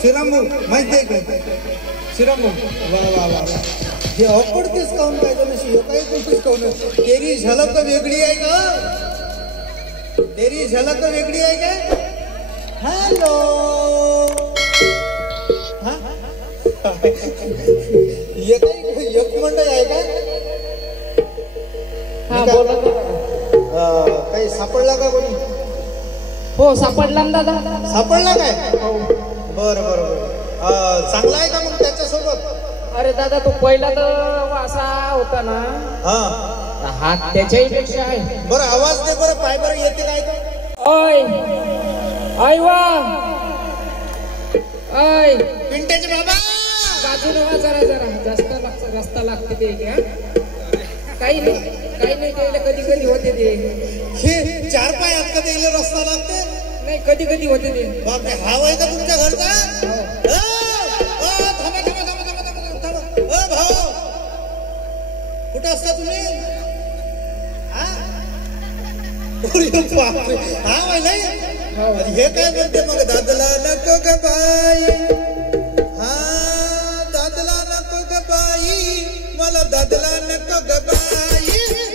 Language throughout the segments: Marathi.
श्रीरामभाऊ माहिती आहे का? श्रीरामभाऊ वा वा वा हे अवकडतेच काऊन काय झालं काही गोष्टीच काऊन तेरी झलक वेगळी आहे का? तेरी झलक वेगळी आहे का? हॅलो हा एक मंडळ आहे का? हा बोला काही सापडला का कोणी? हो सापडला ना दादा. सापडला काय? बरं बरं बरं चांगला आहे का मग त्याच्यासोबत? अरे दादा तो पहिला तर असा होता ना हा हात त्याच्याही पेक्षा आहे. बरं आवाज दे बरं पाय बरं येते काय तर? ओय ओय वा ओय पिंट्याचे बाबा बाजूला वा जरा जरा जास्त रस्ता लागते ते घ्या. काही नाही त्याला कधी कधी होते ते. हे चार पाय हात का त्याला रस्ता लागते? नाही कधी कधी होते ते. बापरे हाव आहे का तुमच्या घरचा? थांबा थांबा थांबा थांबा थांबा थांबा भाऊ कुठे असता तुम्ही? हा माहिती नाही हे काय म्हणते मग दादला नको ग बाई हा दादला नको ग बाई मला दादला नको ग बाई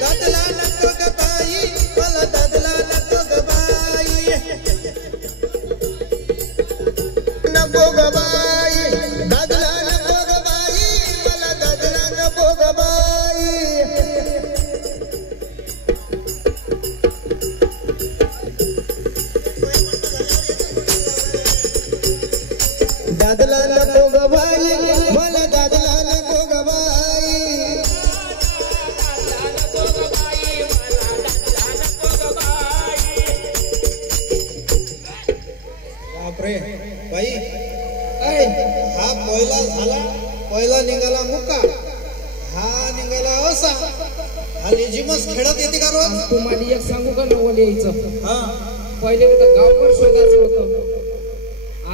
दादला नको ग बाई मला दादला नको ग बाई नको ग बाई दादला नको ग बाई मला दादला नको ग बाई दादला नको ग बाई मला दादला नको ग बाई बापरे बाई हा पहिला झाला पहिला निघाला मुका हा निघाला असा हा लेजिमस खेळत येते का रोज? तुम्हाला एक सांगू का नवल यायचं? हा पहिले होतं गावभर शोधायचं होतं.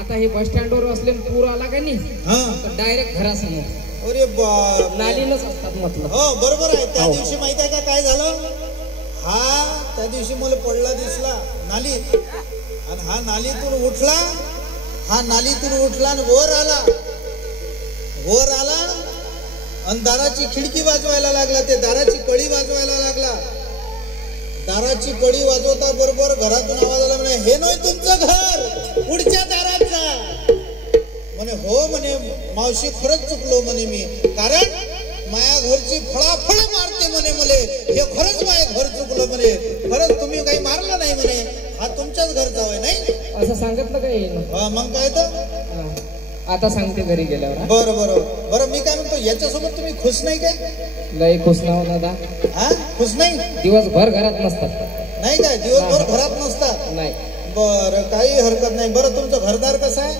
आता हे बस स्टँडवर असले पूर आला का नाही डायरेक्ट घरासमोर अरे बाप नालीलाच असतात म्हटलं. हो बरोबर आहे. त्या दिवशी माहित आहे का काय झालं? हा त्या दिवशी मला पडला दिसला नालीत आणि हा नालीतून उठला आणि वर आला आणि दाराची खिडकी वाजवायला लागला. ते दाराची कडी वाजवायला लागला. दाराची कडी वाजवता बरोबर घरातून आवाज आला म्हणे हे नाही तुमचं घर पुढच्या दाराचा. म्हणे हो म्हणे मावशी खरंच चुकलो म्हणे मी कारण माया घरची फळाफळ मारते म्हणे मले हे खरंच माझे घर चुकलं म्हणे खरंच तुम्ही काही मारलं नाही म्हणे हा तुमच्याच घरचा होय नाही असं सांगितलं काही? मग काय तर आता सांगते घरी गेल्यावर. बरं बरं बरं मी काय म्हणतो याच्यासोबत तुम्ही खुश नाही काय? लई खुश ना हो दादा. हा खुश नाही? दिवसभर घरात नसतात. नाही काय दिवसभर घरात नसतात? नाही. बरं काही हरकत नाही. बरं तुमचं घरदार कसं आहे?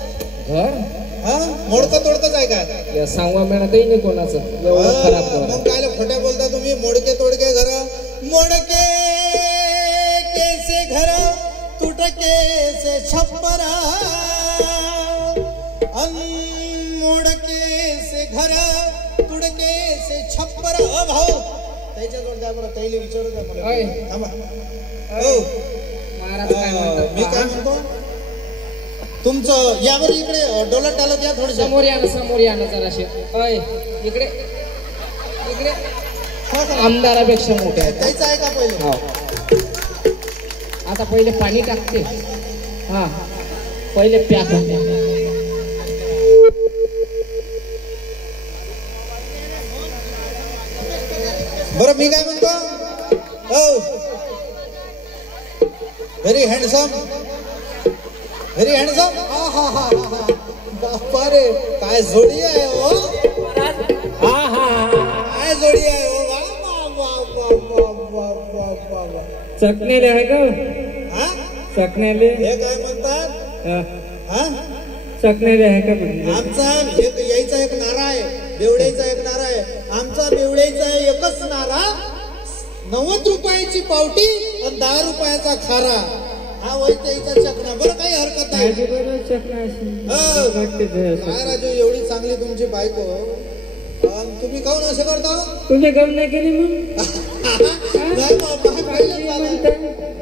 घर हा मोडकं तोडकंच आहे काय? सांगवा मिळतही नाही कोणाचं एवढं खराब. मग काय खोट्या बोलता तुम्ही? मोडके तोडके घर मोडके कैसे घर तुटके से छप्परा मोडके से घर तुडके से छप्परा. भाऊ त्याच्याजवळ द्या बरं त्याला विचारू द्या मला. थांबा हो महाराज काय म्हणतात? मी काय म्हणतो तुमचं यावर इकडे डोलत टालत या थोडं समोर या ना जराशे. इकडे आमदारापेक्षा मोठे आहे. त्याचं आहे का पहिले? हो आता पहिले पाणी टाकते. हा पहिले पॅक होते. बरं मी काय म्हणतो हो व्हेरी हँडसम बापा रे काय जोडी आहे हो. काय जोडी आहे हो. चकनेले आहे का? हा चकनेले हे काय म्हणतात? हा चकनेले आहे का? आमचा यायचा एक नारा आहे बेवड्याचा एक नारा आहे. आमचा बेवड्याचा एकच नारा 90 रुपयाची पावटी आणि 10 रुपयाचा खारा. हा वैताईचा चकना. बरं काही हरकत नाही. काय राजू एवढी चांगली तुमची बायको तुम्ही काऊन असं करता? तुम्ही गम नाही केली मग? नाही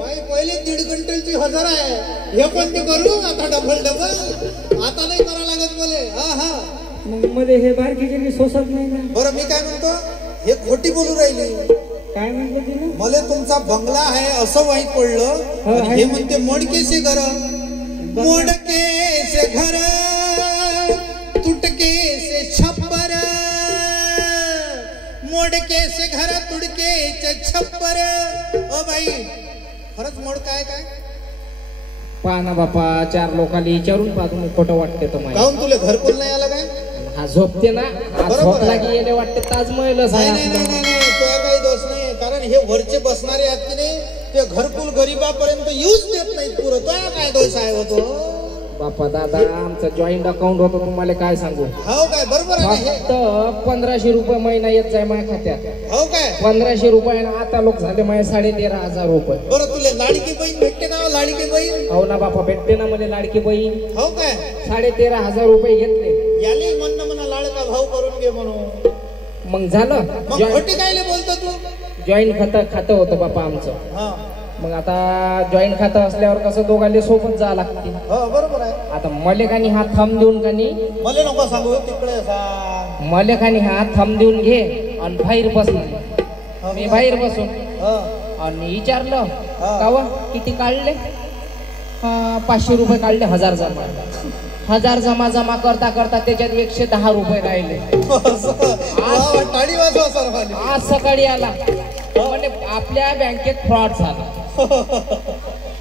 बाई पहिले 1.5 क्विंटलची 1000 आहे. हे कोणते करू आता डबल आता नाही करा लागत मले. हा हा मग मध्ये हे बारकीचे सोसत नाही ना. बरं मी काय म्हणतो, हे खोटी बोलू राहिली. काय म्हणतो तिने? मला तुमचा बंगला आहे असं वाईट पडलं. आणि हे म्हणते मोडके से घर, मोडके से घर, तुटके से छप्पर, मोडके से घर, तुडके से छप्पर. ओ बाई खरंच मोड काय काय? पहा ना बापा, 4 लोकांना विचारून पहा तुम्ही खोटं वाटते तर मला. काहून तुला घरकुल नाही आला काय? हा झोपते ना, झोपला की येले वाटते ताजमहलच आहे. नाही नाही नाही तुला काही दोष नाही. कारण हे वरचे बसणारे आहेत की नाही, ते घरकुल गरीबापर्यंत येऊच देत नाहीत पुरं. तुला काय दोष आहे होतो बापा? दादा आमचं जॉईंट अकाउंट होतं, तुम्हाला काय सांगू. हो काय? बरोबर आहे. फक्त 1500 रुपये महिना येत जाय माझ्या खात्यात. हो काय? 1500 रुपये. आता लोक झाले माझे 13,500 रुपये. बरं तुला लाडकी बहीण भेटते का? लाडकी बहीण? हो ना बापा, भेटते ना मला लाडकी बहीण. हो काय? 13,500 रुपये घेतले. याले म्हणणं लाडका भाऊ करून घे म्हणून. मग झालं. मग खोटी कायले बोलतो तू? जॉईंट खातं होतं बापा आमचं. हा मग आता जॉईंट खातं असल्यावर कसं दोघांना सोबत जावं लागते. हो बरोबर आहे. आता मलेखानी हा थंब देऊन कानी, मला नको सांगू तिकडे सांग. मलेखानी हा थंब देऊन घे आणि बाहेर बसला. मी बाहेर बसून आणि विचारलं कावा किती काढले? 500 रुपये काढले. 1000 जमा. 1000 जमा करता करता त्याच्यात 110 रुपये राहिले. आज सकाळी आला म्हणजे आपल्या बँकेत फ्रॉड झाला.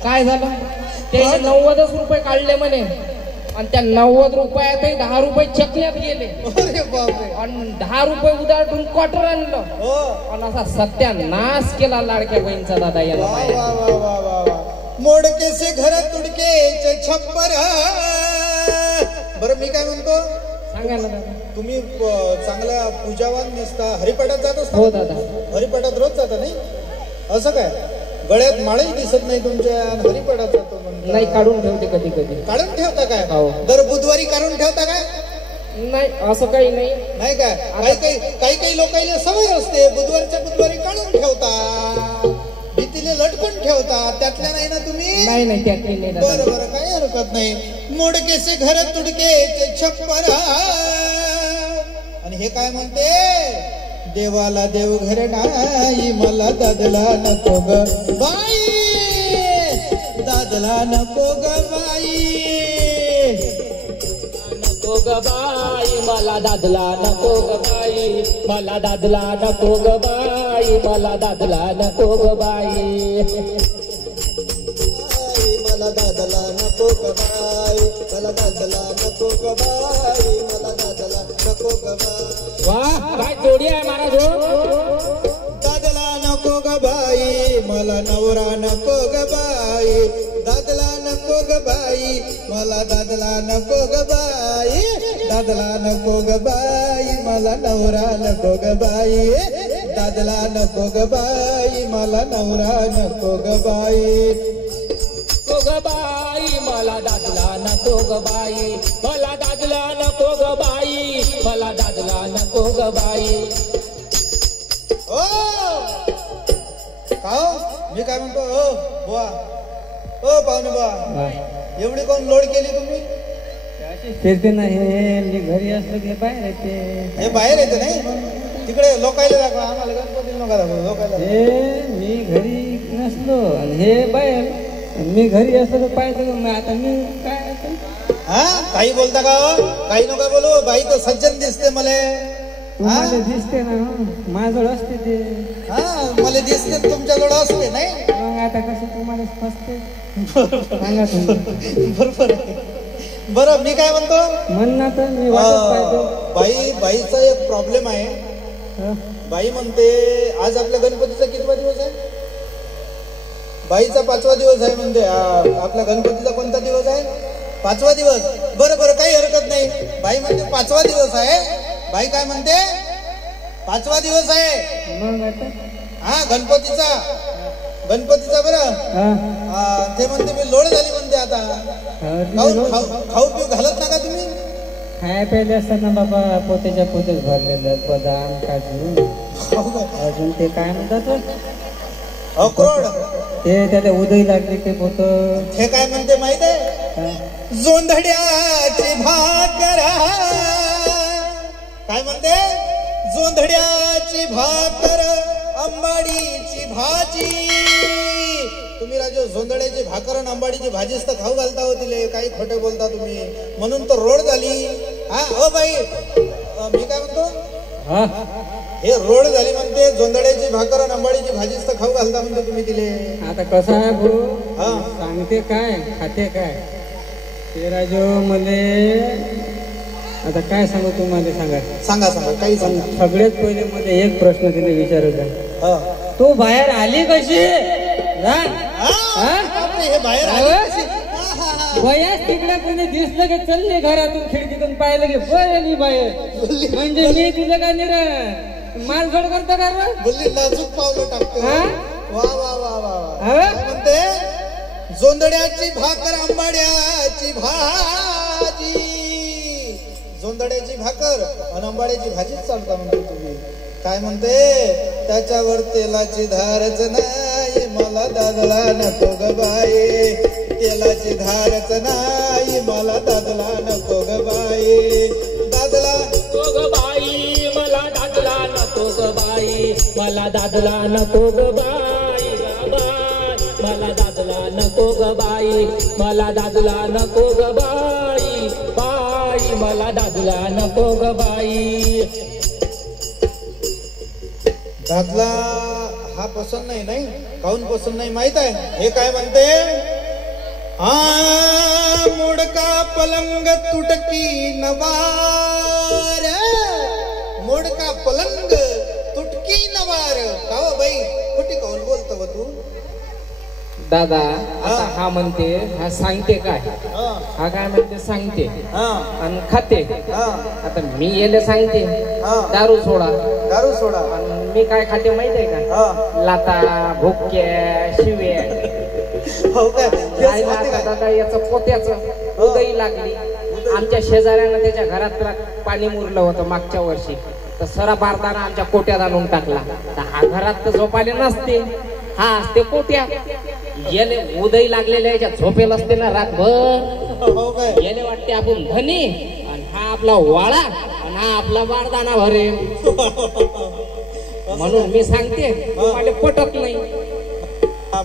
काय झालं? त्याने 90 रुपये काढले म्हणे आणि त्या 90 रुपयातही 10 रुपये चकल्यात गेले आणि 10 रुपये उधारून क्वार्टर आणलं आणि असा सत्यानाश केला लाडक्या बहीणचा दादा याला. मोडके से घर, तुडके छप्पर. बरं मी काय म्हणतो, सांगा ना दादा. तुम्ही चांगला पूजावान दिसता. हरिपाठात जात असता? हो दादा. हरिपाठात रोज जाता नाही? असं काय? गळ्यात माळही दिसत नाही तुमच्या, हरिपाठात जातो म्हणता. नाही, काढून ठेवते कधी कधी. काढून ठेवता काय? हो. दर बुधवारी काढून ठेवता काय? नाही असं काही नाही. नाही काय? काही लोकांना सवय असते बुधवारच्या बुधवारी काढून ठेवता, भीतीने लटकून ठेवता. त्यातल्या नाही ना तुम्ही? नाही नाही त्यातली नाही. बरं बरं काही हरकत नाही. मोडके से घर, तुडके छप्पर. आणि हे काय म्हणते, देवाला देव घर नाही, मला दादला नको ग बाई, दादला नको ग बाई, नको ग बाई, मला दादला नको ग बाई, मला दादला नको ग बाई, मला दादला नको ग बाई, मला दादला नको ग बाई, मला दादला नको ग बाई, मला दादला नको ग बाई. वाह काय जोडी आहे महाराज. दादला नको ग बाई, मला नवरा नको ग बाई, दादला नको ग बाई, मला दादला नको ग बाई, दादला नको ग बाई, मला नवरा नको ग बाई, दादला नको ग बाई, मला नवरा नको ग बाई. ग बाई मला दादला नको ग बाई, मला दादला नको ग बाई, मला दादला नको ग बाई. ओ का मी काय म्हणतो, ओ बुवा, ओ पाहुणे बुवा, एवढी कोण लोड केली तुम्ही? फिरते नाही, मी घरी असलो की बाहेर येते. हे बाहेर येते नाही, तिकडे लोकायला दाखवा, आम्हाला गणपती नका दाखवा लोकायला. मी घरी नसलो आणि हे बाहेर, मी घरी असलो तर पाहिजे. आता मी काय हा काही बोलता का? काही नका बोलू. बाई तर सज्जन दिसते मला. तुम्हाला दिसते ना, माझ्याजवळ असते ते. हा मला दिसते तुमच्याजवळ असते नाही. मग आता कसं तुम्हाला फसते सांगा तुम्ही. बरोबर आहे. बरं मी काय म्हणतो, म्हणणार तर मी बाईचा एक प्रॉब्लेम आहे. बाई म्हणते आज आपल्या गणपतीचा कितवा दिवस आहे? बाईचा 5वा दिवस आहे म्हणते. आपल्या गणपतीचा कोणता दिवस आहे? 5वा दिवस. बरं बरं काही हरकत नाही. बाई म्हणते 5वा दिवस आहे. बाई काय म्हणते? 5वा दिवस आहे. हा गणपतीचा बरं. ते म्हणते मी लोड झाली म्हणते. आता खाऊ पिऊ घालत नका तुम्ही? खाया प्यायला असताना बाबा पोतेच्या पोतेच भरलेलं, बदाम काजू अजून ते काय म्हणतात अक्रोड ते त्याला उदय लागली ते पोत हे काय म्हणते माहित आहे? जोंधड्याची भाकर. काय म्हणते? जोंधड्याची भाकर, आंबाडीची भाजी. तुम्ही राजे जोंधड्याची भाकर आणि आंबाडीची भाजीच तर खाऊ घालता होती. काही खोटे बोलता तुम्ही, म्हणून तर रोड झाली. हा ओ बाई, मी काय म्हणतो, हे रोड झाली म्हणते. जोंधड्याची भाकर आणि आंबाडीची भाजीच तर खाऊ घालता म्हणते तुम्ही तिले. आता कसं आहे भाऊ, सांगते काय खाते काय ते राजो मले. आता काय सांगू तुम्हाला, सांगा सांगा सांगा काही सांगा. सगळ्यात पहिले मध्ये एक प्रश्न तिने विचारला, तू बाहेर आली कशी? हे बाहेर आली वयास तिकडे कोणी दिसलं की चालले घरातून खिडकीतून पाहिलं की बरं बाहेर, म्हणजे मी तुझं काय निर मालझोड करतो का? बोलली नाजूक पावलं टाकतो. वा वा वा वा. म्हणते जोंधड्याची भाकर, आंबाड्याची भाजी. जोंधड्याची भाकर आणि आंबाड्याची भाजीच चालता म्हणते तुम्ही. काय म्हणते? त्याच्यावर तेलाची धारच नाही, मला दादला नको ग बाई. तेलाची धारच नाही, मला दादला नको ग बाई. दादला नको ग बाई, मला दादला नको ग बाई. मला दादला नको ग बाई. मला दादला नको ग बाई. मला दादला नको ग बाई. बाई मला दादला नको ग बाई. दादला हा पसंत नाही. नाही काहून पसंत नाही माहित आहे? हे काय म्हणते? मोडका पलंग तुटकी नवार. मोडका पलंग तुटकी नवार. का बाई खोटी काहून बोलतो व तू? दादा आता हा म्हणते, हा सांगते काय? हा काय म्हणते? सांगते आणि खाते. आता मी येले सांगते दारू सोडा, दारू सोडा. आणि मी काय खाते माहित आहे का? लाता, भुक्या, शिव्या. हो काय? दादा याचं पोत्याचं उदई लागली. आमच्या शेजाऱ्यानं त्याच्या घरात पाणी मुरलं होतं मागच्या वर्षी, तर सरा बारदाना आमच्या कोट्यात आणून टाकला. तर हा घरात तर झोपाले नसते, हा असते कोट्या. याने उदय लागलेल्या याच्या झोपेल असते ना रातभर. याने वाटते आपण धनी आणि हा आपला वाळा आणि हा आपला बारदाना भरे. म्हणून मी सांगते, मला पटत नाही.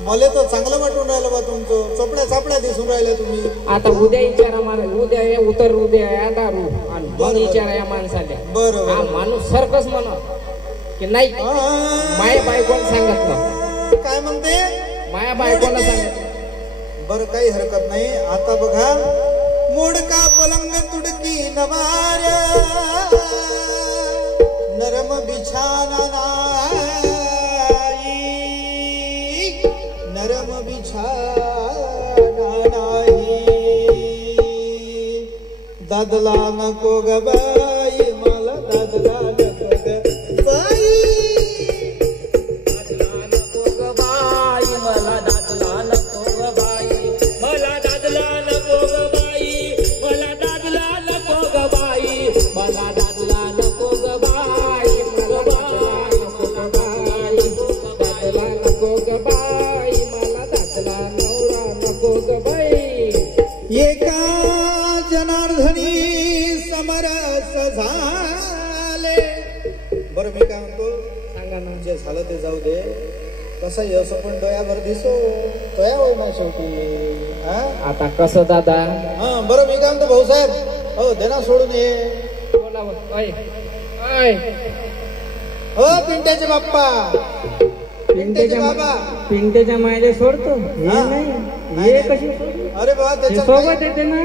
मला तर चांगलं वाटून राहिलं बा तुमचं. चोपड्या चापड्या दिसून राहिले तुम्ही. आता उद्या विचारा मला, उद्या उतर उद्या दारू आणि मग विचारा या माणसाला. बरोबर. हा माणूस सरकस म्हणा की नाही, माया बायकोला सांगत ना. काय म्हणते? माया बायकोला सांगत. बरं काही हरकत नाही. आता बघा, मोडका पलंग तुडकी नवार, नरम बिछाना नाही, नरम बिछाना नाही. दादला नको ग बाई, मला दादला नको ग बाई. एका जनार्दनी समरस झाले. बरं मी काय म्हणतो, सांगा ना. जे झालं ते जाऊ दे. कसं यश पण डोळ्यावर दिसो, तोया होय ना शेवटी. आता कसं दादा? बरं मी काय म्हणतो भाऊसाहेब, हो देना सोडून ये. हो पिंट्याचे बाप्पा, पिंट्याचे बाबा. पिंट्याच्या मायले सोडतो हे कशी? अरे बाबा त्याच्यात सोबत येते ना,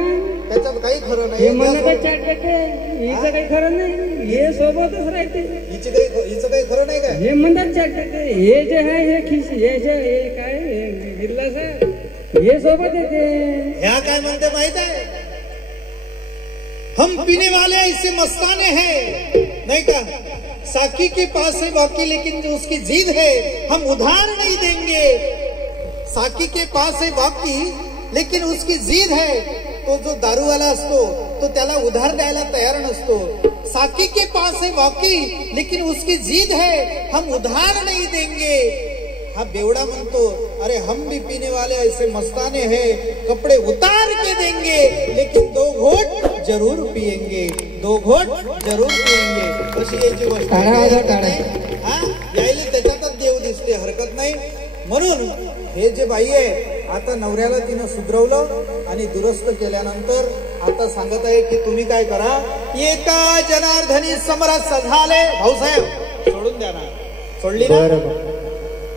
त्याच्यात काही खरं हे नाही. म्हणत चाट देते, हिचं काही खरं नाही. हे सोबतच राहते, हिचं काही खरं नाही काय? हे म्हणतात चाट देते. हे जे आहे हे खिस, हे जे हे काय गिरलास हे सोबत येते. ह्या काय म्हणते माहित आहे? हम पीने वाले ऐसे मस्ताने हैं, नहीं का? साकी के पास है बाकी, लेकिन जो उसकी जिद है हम उधार नहीं देंगे. साकी के पास है बाकी, लेकिन उसकी जिद है. तो जो दारूवाला असतो तो त्याला उधार द्यायला तयार नसतो. साकी के पास है बाकी, लेकिन उसकी जिद है हम उधार नहीं देंगे. हा बेवडा म्हणतो, अरे हम भी पीने वाले ऐसे मस्ताने हैं, कपड़े उतार के देंगे लेकिन 2 घोट जरूर पिएंगे, 2 घोट जरूर पिएंगे. अशी याची गोष्ट हा यायला त्याच्यातच देव दिसते, हरकत नाही. म्हणून हे जे बाई आहे, आता नवऱ्याला तिनं सुधरवलं आणि दुरुस्त केल्यानंतर आता सांगत आहे की तुम्ही काय करा, एका जनार्दनी समरस झाले. भाऊसाहेब सोडून द्या ना. सोडली ना,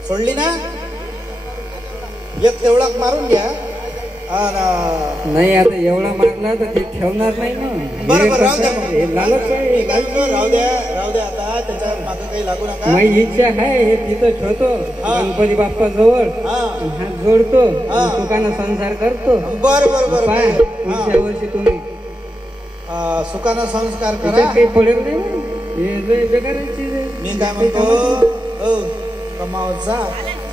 सोडली ना, एक तेवढा मारून घ्या. नाही आता एवढा मारला तर ते ठेवणार नाही ना. बरोबर, राहू द्या. राहू द्या आता, त्याच्या मागे काही लागू नका. माझी इच्छा आहे हे तिथं ठेवतो, गणपती बाप्पा जवळ हात जोडतो, सुखानं संसार करतो. बरोबर पुढच्या वर्षी तुम्ही सुखानं संस्कार करा. काही पडेल नाही. मी काय म्हणतो, कमावत जा,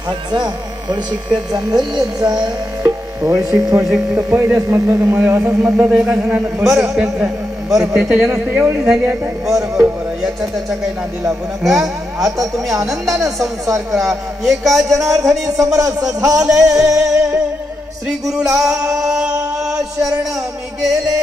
हात जा, थोडीशी पेट जा, घरी येत जा. थोडीशी तर पहिलेच म्हटलं तर मला असंच म्हटलं तर एका जणांना पेट जा. त्याच्या जनात एवढी झाली आता. बरं याच्या त्याच्या काही नादी लागू नका. आता तुम्ही आनंदानं संसार करा. एका जनार्दनी समरस झाले, श्री गुरुला शरण मी गेले,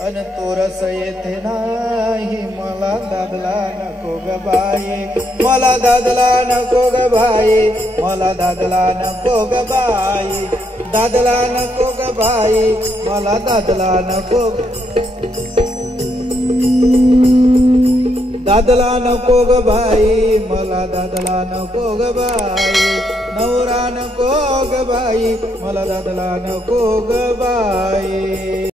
अन तो रस येथे नाही, मला दादला नको ग बाई, मला दादला नको ग बाई, मला दादला नको ग बाई, दादला नको ग बाई, मला दादला नको, दादला नको ग बाई, मला दादला नको ग बाई, नवरा नको ग बाई, मला दादला नको ग बाई.